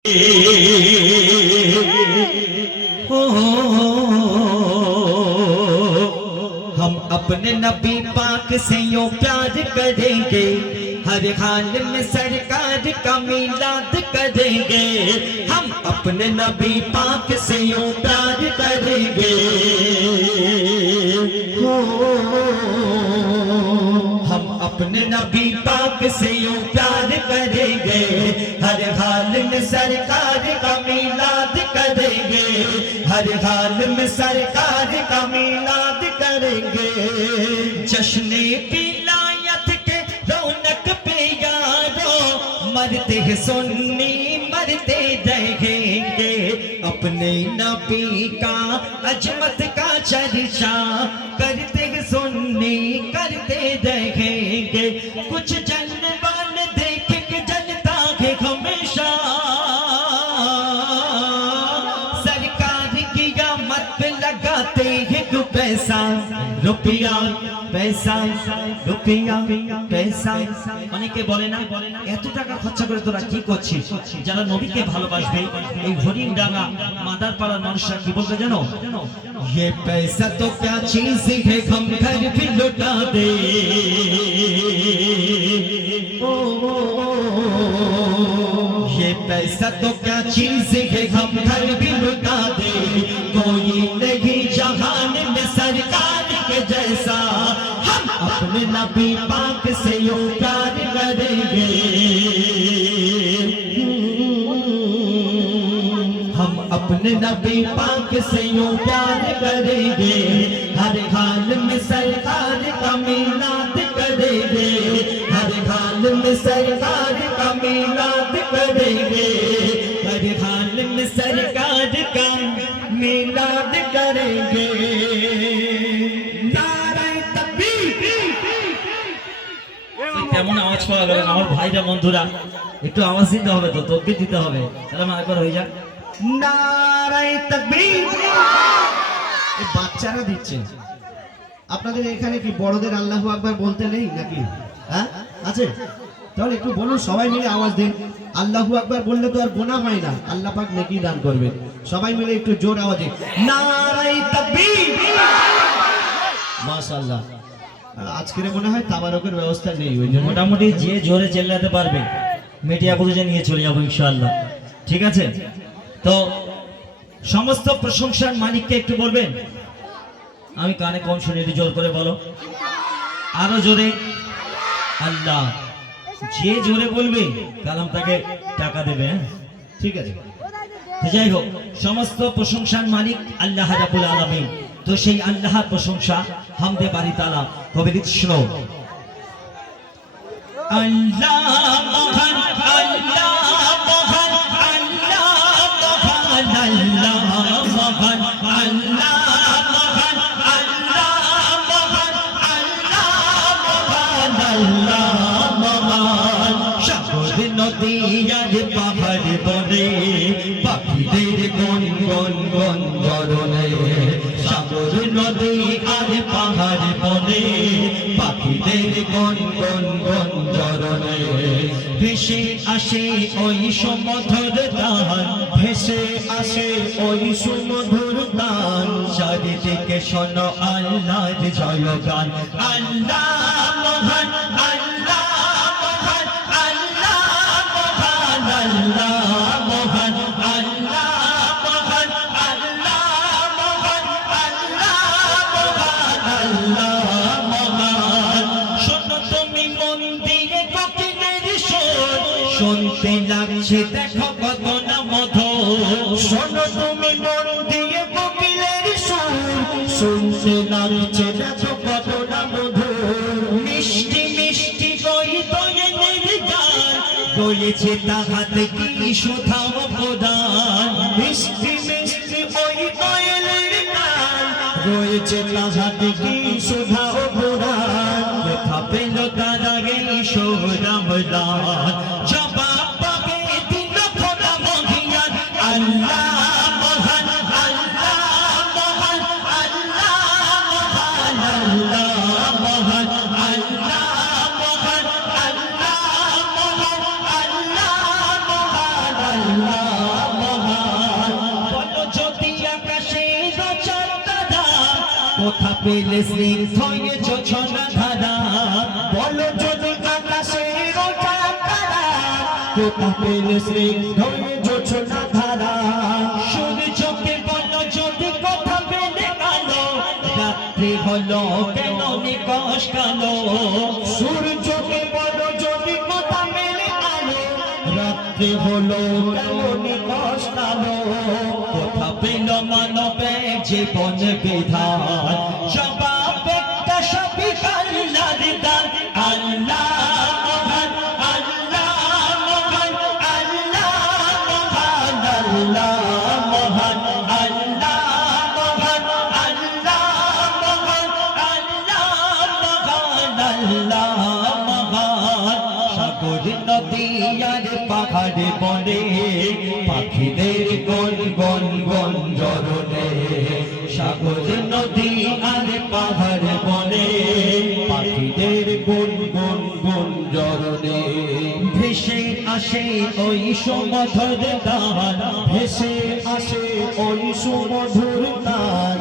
हम अपने नबी पाक से यूं प्यार करेंगे, हर हाल में सरकार का मिलाद करेंगे। हम अपने नबी पाक से यूं प्यार करेंगे, हम अपने नबी पाक से यूं प्यार करेंगे, हर हाल में सरकार का मिलाद करेंगे, हर हाल में सरकार का मिलाद करेंगे। जश्ने विलायत के रौनक पे यारो, मरते हैं सुन्नी मरते रहेंगे। अपने नबी का अजमत का चर्चा करते हैं सुन्नी करते रहेंगे। कुछ जनवान देखेंगे जलता है हमेशा, सरकार की आमद पे लगाते हैं पैसा रुपया पैसा रुपया पैसा। অনেকে বলে না এত টাকা খরচা করে তোরা কি করছিস? যারা নবীকে ভালোবাসবে এই হরিণডাঙ্গা মাদারপাড়ার মানুষরা কি বলবে জানো? ये पैसा तो क्या चीज है हम घर भी लुटा दे, ये पैसा तो क्या चीज है हम घर भी लुटा दे। कोई नहीं जहान में सरकार के जैसा, हम अपने नबी पाक से यूं प्यार करेंगे, हम अपने नबी पाक से यूं प्यार करेंगे, हर हाल में सरकार का मिलाद करेंगे, हर हाल में सरकार का मिलाद करेंगे, हर हाल में सरकार का मिलाद करेंगे। কেমন আওয়াজ পাওয়া গেল আমার ভাইরা বন্ধুরা? একটু আওয়াজ দিতে হবে তো, তকবীর দিতে হবে। তাহলে একবার হয়ে যাক নারায়ে তাকবীর। এই বাচ্চারা দিচ্ছে, আপনাদের এখানে কি বড়দের আল্লাহু আকবার বলতে নেই নাকি? হ্যাঁ আছে? তাহলে একটু বলুন, সবাই মিলে আওয়াজ দেন। আল্লাহু আকবার বললে তো আর গুনাহ হয় না, আল্লাহ পাক নেকি দান করবেন। সবাই মিলে একটু জোর আওয়াজে নারায়ে তাকবীর। মাশাআল্লাহ। আজকের মনে হয় তাবারকের ব্যবস্থা নেই, ওই জন্য মোটামুটি যে জোরে চেল্লাতে পারবে মিডিয়া বুঝে নিয়ে চলে যাবো ইনশাআল্লাহ। ঠিক আছে? তো সমস্ত প্রশংসার মালিককে একটু বলবেন। আমি কানে কম শুনি, একটু জোর করে বলো, আরো জোরে আল্লাহ। যে জোরে বলবে কালাম তাকে টাকা দেবে। ঠিক আছে? তো যাই হোক, সমস্ত প্রশংসার মালিক আল্লাহ রাব্বুল আলামিন। তো সেই আল্লাহর প্রশংসা হামদে বারি তাআলা কবি শোনো। আল্লাহ মহান আল্লাহ মহান আল্লাহ মহান আল্লাহ মহান আল্লাহ মহান আল্লাহ মহান আল্লাহ মহান আল্লাহ মহান। সাগর নদী আর পাহাড় বনে পাখিদের গন গন গন গরনে, সাগর নদী আর পাহাড় বনে পাখিদের গন গন গন গরনে। ভেসে আসে ওই সমধুর গান, ভেসে আসে ওই সুমধুর গান, চারিদিকে শোনো আল্লাহর জয়গান। আল্লাহ মহান আল্লাহ মহান আল্লাহ মহান আল্লাহ মহান আল্লাহ মহান আল্লাহ মহান আল্লাহ মহান আল্লাহ মহান। শোনো তুমি মন দিয়ে কোকিলের সুর, শুনতে লাগছে দেখো কত না মধুর। শোনো তুমি মন দিয়ে কোকিলের সুর, শুনতে লাগছে দেখো কত না মধুর। মিষ্টি মিষ্টি কই দোয়েলের গান, বলেছে তাহাতে কি সুধা প্রদান। মিষ্টি মিষ্টি ওই দোয়েলের গান, রয়েছে তাহাতে কি সুধা প্রদান। দেখা পেল তার আগে সোহরামদান, জবাব পাবে দিল খোদা মহিয়ান। আল্লাহ মহান আল্লাহ মহান আল্লাহ মহান আল্লাহ মহান আল্লাহ মহান আল্লাহ মহান আল্লাহ মহান আল্লাহ কোথা পেলে স্নিগ্ধ এ জোছনা ধারা বলো যদি আকাশের তারা কোথা পেলে স্নিগ্ধ এ জোছনা ধারা সূর্যকে বলো যদি কোথা পেলে আলো রাত্রি হলো কেন নিকশ কালো সূর্যকে বলো যদি কোথা পেলে আলো রাত্রি হলো কেন নিকশ কালো কোথা পেল মানবে জীবন বিধান জবাব একটা সবই আল্লাহর দান আল্লাহ মহান আল্লাহ মহান আল্লাহ মহান আল্লাহ মহান আল্লাহ মহান আল্লাহ মহান আল্লাহ মহান সাগর নদী আর পাহাড় বনে পাখিদের গন গন গন জরনে সাগর নদী আর পাহাড় বনে পাখিদের গন গন গন জরনে ভেসে আসে ওই সুমধুর গান ভেসে আসে ওই সুমধুর গান